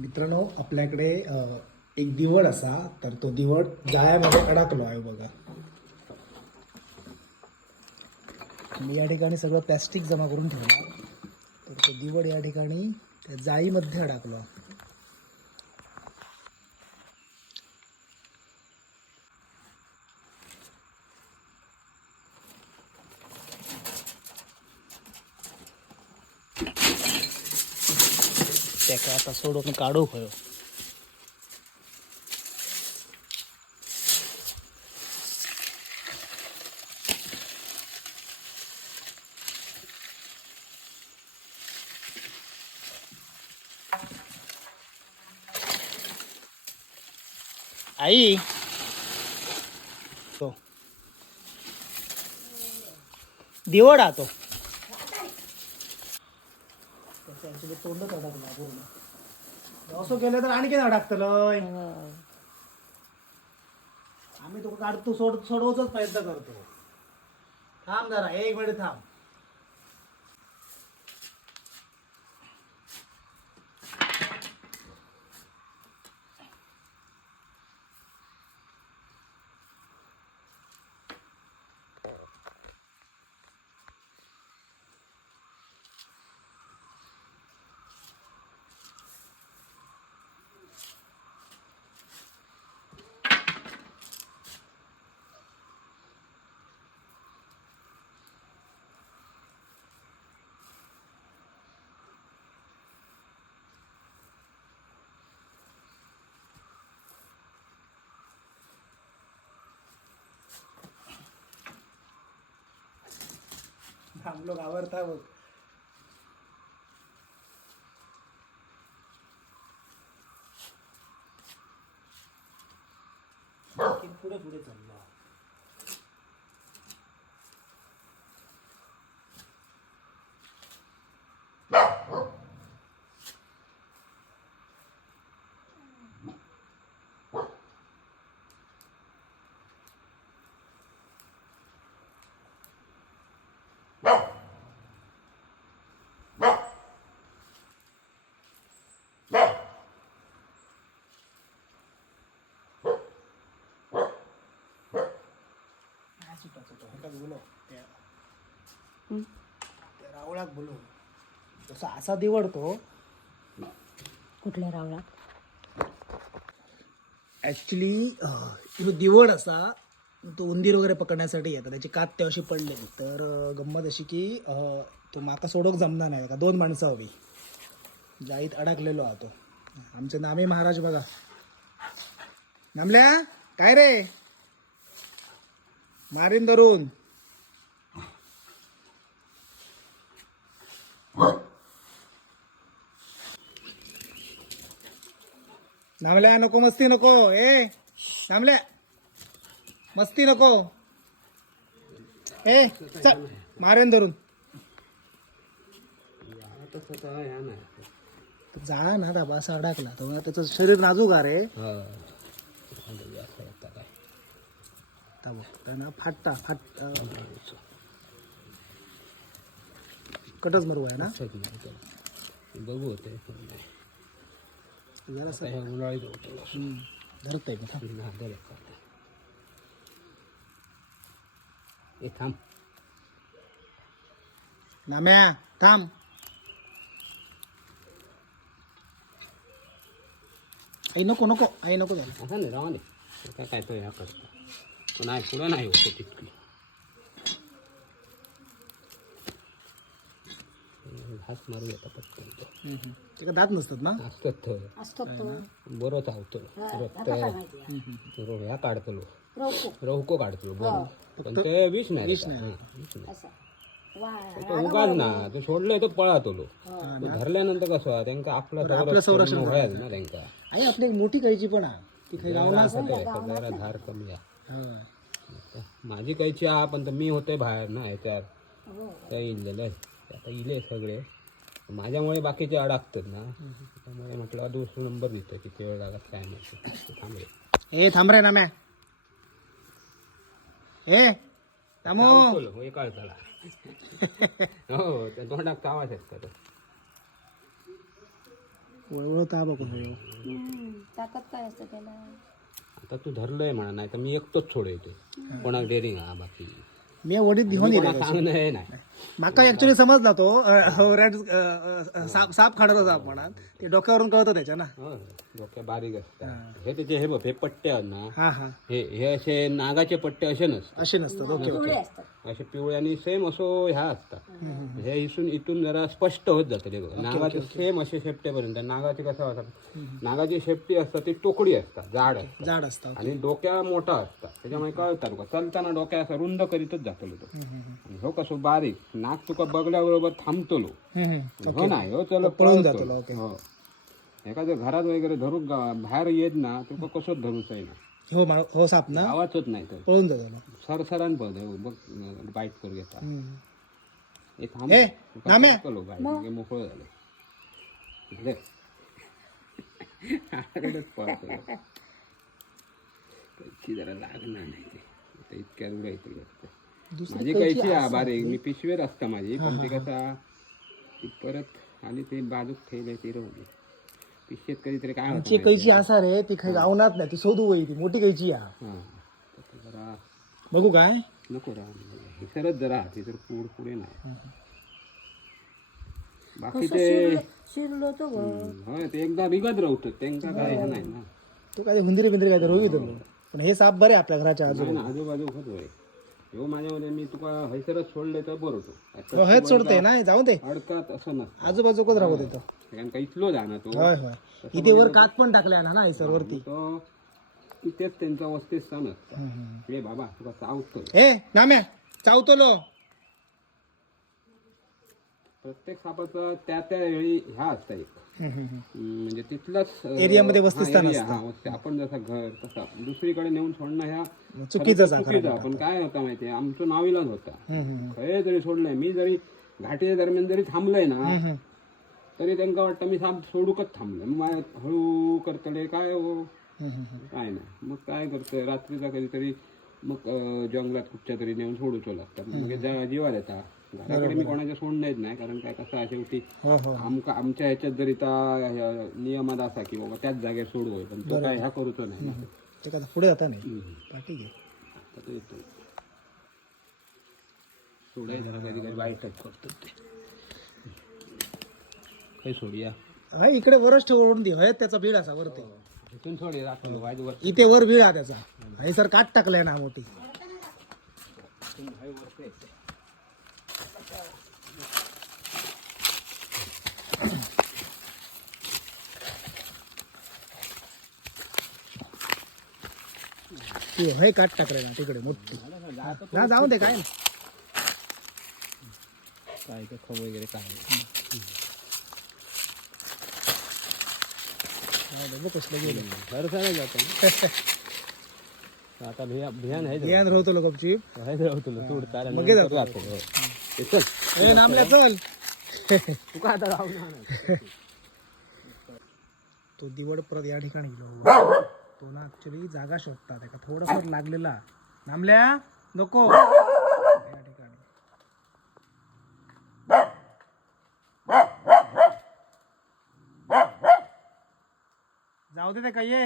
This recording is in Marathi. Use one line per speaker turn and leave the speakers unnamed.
मित्रांनो आपल्याकडे एक दिवड असा तर तो दिवड जाळ्यामध्ये अडकलो आहे बघा. मी या ठिकाणी सगळं प्लॅस्टिक जमा करून ठेवला तर तो दिवड या ठिकाणी त्या जाळीमध्ये अडकलो. त्याका आता सोडून काढू खंय आई. हो. दिवड आतो तो तोंडच अडकला पूर्ण. असं केलं तर आणखीन अडकतलंय आम्ही तो काढतो सोड सोडवचाच प्रयत्न करतो. थांब जरा एक मिनिट थांब. हम लोग आवरता बघ. पुढे पुढे चाललो. बोलो त्या त्या रावळाक बोलो तसा असा दिवडतो
कुठल्या रावळाक
ॲक्च्युली ह्यो दिवड असा तो उंदीर वगैरे पकडण्यासाठी येतात. त्याची कात ते अशी पडलेली. तर गंमत अशी की अं, तो माका सोडोक जमना नाही. का दोन माणसं हवी. जाईत अडकलेलो हा तो. आमचे नामे महाराज बघा. नामल्या काय रे? मारीन धरून. नामल्या नको मस्ती नको. ए नामल्या. मस्ती नको. ए चल मारेन धरून. जाळा ना दाबा असा अडकला. तो त्याचं शरीर नाजूक आहे रे ताबो त्यांना फाटता फाट कटच मरू आहे ना?
बघू होते.
जरा
उन्हाळी होतो.
धरतय मी थांब.
ए थांब.
नाम्या थांब. आई नको नको. आई नको द्यायला
असं नाही राहा नाही काय काय तो या करतो. पण नाही पुढं नाही होतं तितकी. घास मारू येतं पटकन. तो.
दात नसतात ना?
असतात तो
असतो तो
बरं चावतो.
आता काय माहिती
रो ह्या काढतलो
रोको
रवको काढतलो बरं. पण ते विष नाही
विष. नाही.
हां.
असा.
तो उगाच ना तो सोडलंय तो पळातलो तो धरल्यानंतर कसं आहे, त्यांका आपलं
आपलं संरक्षण
व्हायचं ना त्यांका
आई आपली एक मोठी कैची पण ती गावना
जरा धार कमी आहे.
हा.
माझी कायची हा पण तर मी होते बाहेर ना ह्याच्यात.
हो.
त्या इलेलं आहे. आता इले सगळे. माझ्यामुळे बाकीचे अडकतात ना. त्यामुळे म्हटलं दुसरा नंबर देतो किती वेळ लागत काय माहिती थांबे
ए थांब रे नाम्या ए थांबो
हो एका चला हो त्या तोंडात आवाज आहेत का तो?
वळवळत हा
ताकद काय असतं त्याला?
आता तू धरलंय म्हणा नाही तर मी एकटोच सोडवते कोणाक डेअरिंग हा बाकी?
मी वडीत घेऊन
सांगणं हे नाही.
माका ऍक्च्युली समजला तो रॅट साप साप खाणारा साप म्हणा. ते डोक्यावरून कळतं त्याच्या ना
हो, डोक्या बारीक असतात. हे. त्याचे हे बघ हे पट्टे आहेत ना
हा हा.
हे हे असे नागाचे पट्टे असे नसतात.
असे नसतात. ओके
असे पिवळे आणि सेम असो ह्या असतात. हे इथून इथून जरा स्पष्ट होत जातं ते बघ. नागाचे सेम असे शेपटेपर्यंत नागाचे कसं असतात नागाची शेपटी असतात ती टोकडी असतात जाड
जाड असतात
आणि डोक्या मोठा असतात. त्याच्यामुळे कळतात का चालताना डोक्या असं रुंद करीतच जातलो तो आणि हो कसो बारीक. नाक तुका बघल्याबरोबर थांबतलो हो नाही हो चलो
पळून. जातलो.
हो. एखाद्या घरात वगैरे धरून बाहेर येत ना तुका कसोच धरूच आहे ना?
हो हो साप ना?
आवाजच नाही तर
पळून जातो
सरसरान पळत आहे, बघ बाईट करू घेता. हे थांब.
ए,
तुका
नाम्या.
कळलो बाई, म्हणजे मोकळं झालं? आकडेच. कैची जरा लागणार नाही ते. आता इतक्या माझी कैची हा मी पिशवेत असता माझी. पण ते कसा ती परत आणि ते बाजूक ठेवले ती राहू पिशवेत कधीतरी काय होतं
ची कैची असा रे ती काही गावनात नाही ती शोधू होई ती मोठी कैची हा.
तर ते जरा
बघू काय?
नको राहा हे सरच जरा ती तर पुढ पुढे नाही. बाकीचे
शिरलो तो गं.
होय ते एकदा बिगत राहतो त्यांका काय हे नाही ना.
तू काय हुंदिरी बिंदिरी काय तर पण हे साप बरे आपल्या घराच्या आजू
नाही ना आजूबाजू होत होय ह्यो माझ्यामध्ये मी तुका हैसरच सोडले तर बरं होतो.
हो हेच सोडते नाही जाऊ दे.
अडकात असं नसतं.
आजूबाजू कोण राहू देतो?
कारण का इथलो जा ना तो.
होय होय. इथे वर कात पण टाकल्या ना ना सर वरती.
तो तिथेच त्यांचा वस्ती स्थान असतं. रे बाबा तुका चावतो
ए नाम्या चावतो लो
प्रत्येक सापाचं त्या त्या वेळी ह्या असता एक. हम्म, म्हणजे तिथलाच अं,
एरियामध्ये वसतिस्थान
हा, area, हा, वस्ती. आपण जसं घर तसा. दुसरीकडे नेऊन सोडणं ह्या
चुकीचं
खरं तर चुकीचं. पण काय होतं माहितीये आमचं नाविलाज होता. खरे जरी सोडलंय मी जरी घाटीच्या दरम्यान जरी थांबलंय ना तरी त्यांना वाटतं मी साप सोडूकच थांबलोय. मग माझ्या हळू करतले काय हो? काय नाही. मग काय करतोय? रात्रीचा कधीतरी मग जंगलात कुठच्या तरी नेऊन सोडूचो लागतात मग जा- जीवा देता घराकडे मी कोणाच्या सोडून देत नाही. कारण काय? कसं आहे शेवटी आमका आमच्या ह्याच्यात जरी नियमात असा की बाबा त्याच जागेवर सोडू पण तो काय ह्या करूचो नाही.
पुढे नाही?
आता तो येतो सोडाय जरा कधी कधी वाईटच करतो ते काही सोडूया.
हा इकडे वरच ठेवून दे हयत त्याचा बीड असा वरती.
इथून वाईट वर
इथे वर बीड हा त्याचा. हे सर काट टाकलाय ना मोठी. ती हय काट टाकलाय ना तिकडे मोठी. ना जाऊ दे काय.
काय ते खव वगैरे काय
जाऊ दे, बघ कसलं गेलं
सरसरा जातो आता. भिया भियान आहे
राहतो
राहतो चालेल
मगे जातो.
हो. ए, चल.
ए नामल्या चल.
तू काय आता राहू
तो दिवड परत या ठिकाणी गेलो. तो ना ऍक्च्युली जागा शोधतात एका थोडासा लागलेला. नामल्या नको या ठिकाणी जाऊ दे ते काय ये